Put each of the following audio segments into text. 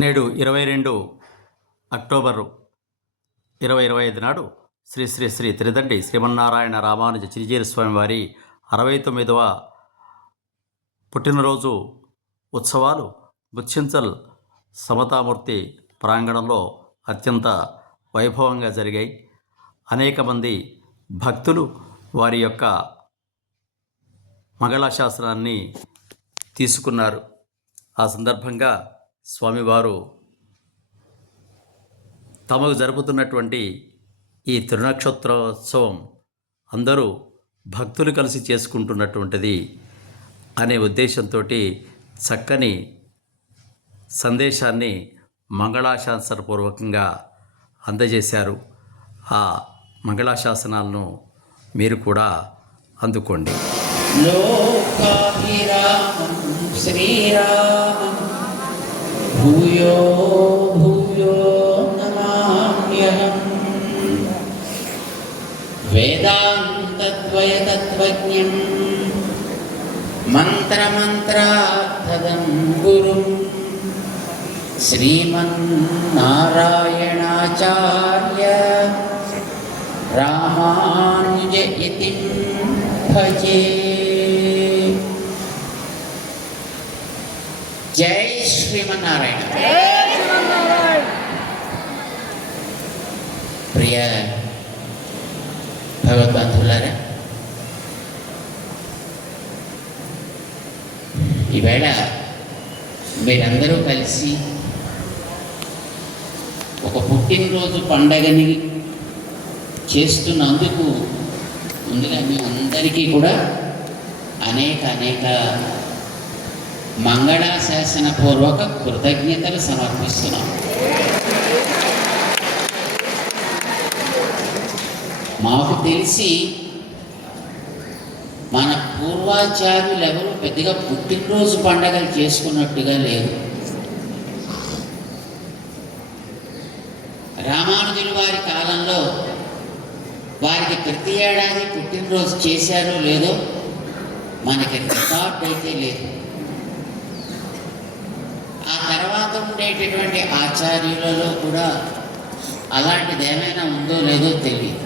నేడు 22 అక్టోబరు 2025 నాడు శ్రీ శ్రీ శ్రీ త్రిదండి శ్రీమన్నారాయణ రామానుజ చిరిజీర స్వామి వారి 69వ పుట్టినరోజు ఉత్సవాలు బుచ్చించల్ సమతామూర్తి ప్రాంగణంలో అత్యంత వైభవంగా జరిగాయి. అనేక మంది భక్తులు వారి యొక్క మంగళాశాసనాన్ని తీసుకున్నారు. ఆ సందర్భంగా స్వామివారు తమకు జరుపుతున్నటువంటి ఈ తిరునక్షత్రోత్సవం అందరూ భక్తులు కలిసి చేసుకుంటున్నటువంటిది అనే ఉద్దేశంతో చక్కని సందేశాన్ని మంగళాశాసనపూర్వకంగా అందజేశారు. ఆ మంగళాశాసనాలను మీరు కూడా అందుకోండి. లోకాభిరామం శ్రీరామం భూయో భూయో నమామ్యహం వేదాంతద్వయతత్వజ్ఞం మంత్రమంత్రార్థదం గురుం శ్రీమన్నారాయణాచార్య రామానుజ ఇతి భజే. జై శ్రీమన్నారాయణ. ప్రియ భగవద్బంధువులారా, ఈవేళ మీరందరూ కలిసి ఒక పుట్టినరోజు పండగని చేస్తున్నందుకు ముందుగా మీ అందరికీ కూడా అనేక మంగళాశాసనపూర్వక కృతజ్ఞతలు సమర్పిస్తున్నాం. మాకు తెలిసి మన పూర్వాచార్యులు ఎవరు పెద్దగా పుట్టినరోజు పండగలు చేసుకున్నట్టుగా లేరు. రామానుజుల వారి కాలంలో వారికి ప్రతి ఏడాది పుట్టినరోజు చేశారో లేదో మనకి రికార్డ్ అయితే లేదు. ఆ తర్వాత ఉండేటటువంటి ఆచార్యులలో కూడా అలాంటిది ఏమైనా ఉందో లేదో తెలియదు.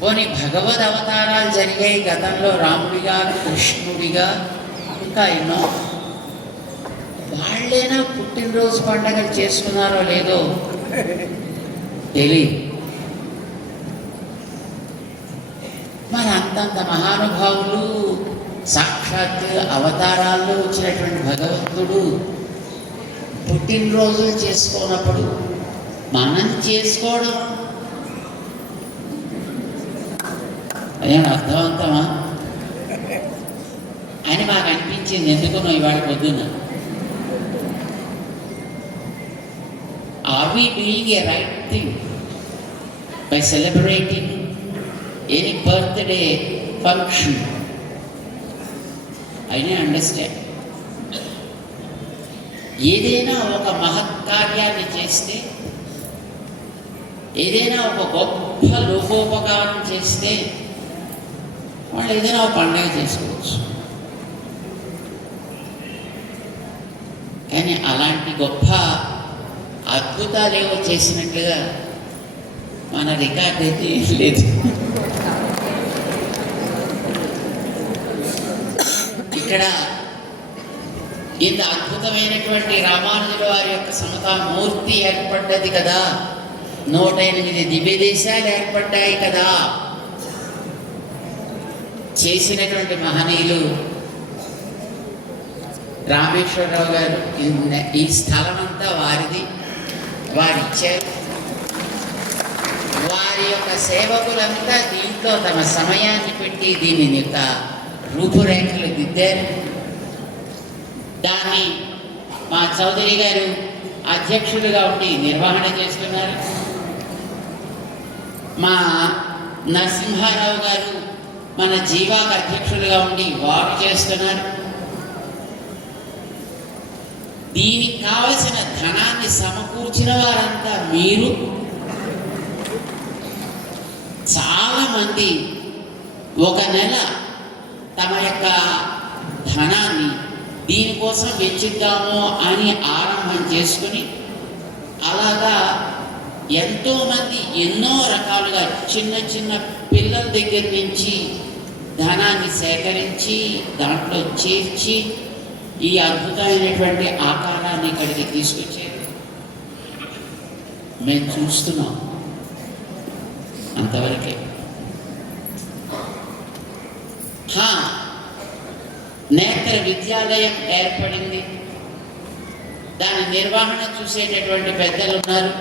పోనీ భగవద్ అవతారాలు జరిగాయి గతంలో, రాముడిగా కృష్ణుడిగా ఇంకా ఎన్నో. వాళ్ళైనా పుట్టినరోజు పండగలు చేసుకున్నారో లేదో తెలియదు. మరి అంతంత మహానుభావులు సాక్షాత్ అవతారాల్లో వచ్చినటువంటి భగవంతుడు పుట్టినరోజులు చేసుకోనప్పుడు మనం చేసుకోవడం అదేం అర్థవంతమా అని మాకు అనిపించింది. ఎందుకునో ఇవాళ పొద్దున్న are we doing a right thing by celebrating any birthday function? I didn't understand. ఏదైనా ఒక మహత్కార్యాన్ని చేస్తే, ఏదైనా ఒక గొప్ప లోకోపకారం చేస్తే వాళ్ళు ఏదైనా ఒక పండుగ చేసుకోవచ్చు. కానీ అలాంటి గొప్ప అద్భుతాలు ఏవో చేసినట్లుగా మన రికార్డ్ అయితే లేదు. ఇక్కడ ఇంత అద్భుతమైనటువంటి రామానుజుల వారి యొక్క సమతామూర్తి ఏర్పడ్డది కదా, 108 దివ్య దేశాలు ఏర్పడ్డాయి కదా. చేసినటువంటి మహనీయులు రామేశ్వరరావు గారు ఈ స్థలం అంతా వారిది, వారిచ్చారు. వారి యొక్క సేవకులంతా దీంట్లో తమ సమయాన్ని పెట్టి దీని యొక్క రూపురేఖలు దిద్దారు. దాన్ని మా చౌదరి గారు అధ్యక్షులుగా ఉండి నిర్వహణ చేస్తున్నారు. మా నరసింహారావు గారు మన జీవాకు అధ్యక్షులుగా ఉండి వారు చేస్తున్నారు. దీనికి కావలసిన ధనాన్ని సమకూర్చిన వారంతా మీరు. చాలామంది ఒక నెల తమ యొక్క ధనాన్ని దీనికోసం వెచ్చిద్దాము అని ఆరంభం చేసుకుని అలాగా ఎంతోమంది ఎన్నో రకాలుగా చిన్న చిన్న పిల్లల దగ్గర నుంచి ధనాన్ని సేకరించి దాంట్లో చేర్చి ఈ అద్భుతమైనటువంటి ఆకారాన్ని ఇక్కడికి తీసుకొచ్చారు. మేము చూస్తున్నాం అంతవరకే. నేత్ర విద్యాలయం ఏర్పడింది. దాని నిర్వహణ చూసేటటువంటి పెద్దలు ఉన్నారు,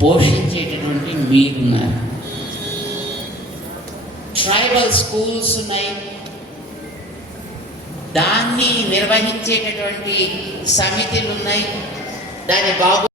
పోషించేటటువంటి మీరున్నారు. ట్రైబల్ స్కూల్స్ ఉన్నాయి, దాన్ని నిర్వహించేటటువంటి సమితిలు ఉన్నాయి. దాని బాగు